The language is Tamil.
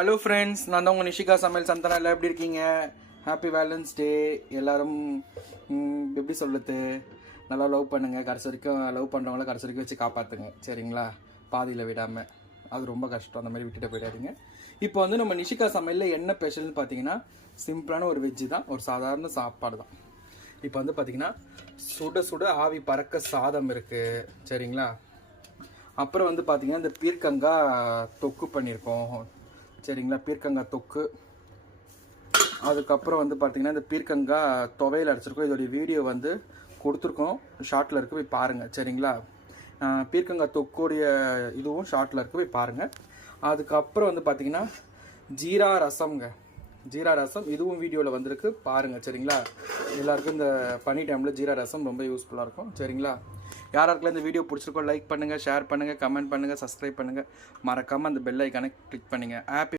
ஹலோ ஃப்ரெண்ட்ஸ், நான் தான் உங்கள் நிஷிகா சமையல் சந்தனா. எல்லாம் எப்படி இருக்கீங்க? ஹாப்பி வேலன்ஸ் டே. எல்லாரும் எப்படி சொல்லுது, நல்லா லவ் பண்ணுங்கள். கடைசி வரைக்கும் லவ் பண்ணுறவங்கள கடைசி வரைக்கும் வச்சு காப்பாற்றுங்க, சரிங்களா? பாதியில் விடாமல், அது ரொம்ப கஷ்டம். அந்த மாதிரி விட்டுட்டு போயிடாதீங்க. இப்போ வந்து நம்ம நிஷிகா சமையலில் என்ன ஸ்பெஷல்னு பார்த்தீங்கன்னா, சிம்பிளான ஒரு வெஜ்ஜு தான், ஒரு சாதாரண சாப்பாடு தான். இப்போ வந்து பார்த்தீங்கன்னா, சுட சுட ஆவி பறக்க சாதம் இருக்குது, சரிங்களா? அப்புறம் வந்து பார்த்தீங்கன்னா, இந்த பீர்க்கங்காய் தொக்கு பண்ணியிருக்கோம், சரிங்களா? பீர்க்கங்காய் தொக்கு. அதுக்கப்புறம் வந்து பார்த்தீங்கன்னா, இந்த பீர்க்கங்காய் துவையல் அரைச்சிருக்கோம். இதோடைய வீடியோ வந்து கொடுத்துருக்கோம், ஷார்ட்டில் இருக்குது, போய் பாருங்கள், சரிங்களா? பீர்க்கங்காய் தொக்குடைய இதுவும் ஷார்ட்டில் இருக்குது, போய் பாருங்கள். அதுக்கப்புறம் வந்து பார்த்தீங்கன்னா, ஜீரா ரசம்ங்க. ஜீரா ரசம் இதுவும் வீடியோவில் வந்திருக்கு, பாருங்கள், சரிங்களா? எல்லாருக்கும் இந்த பனி டைமில் ஜீரா ரசம் ரொம்ப யூஸ்ஃபுல்லாக இருக்கும், சரிங்களா? யாராருக்கெல்லாம் இந்த வீடியோ பிடிச்சிருக்கோ லைக் பண்ணுங்கள், ஷேர் பண்ணுங்கள், கமெண்ட் பண்ணுங்கள், சப்ஸ்கிரைப் பண்ணுங்கள். மறக்காமல் அந்த பெல் ஐக்கானை கிளிக் பண்ணுங்கள். ஹாப்பி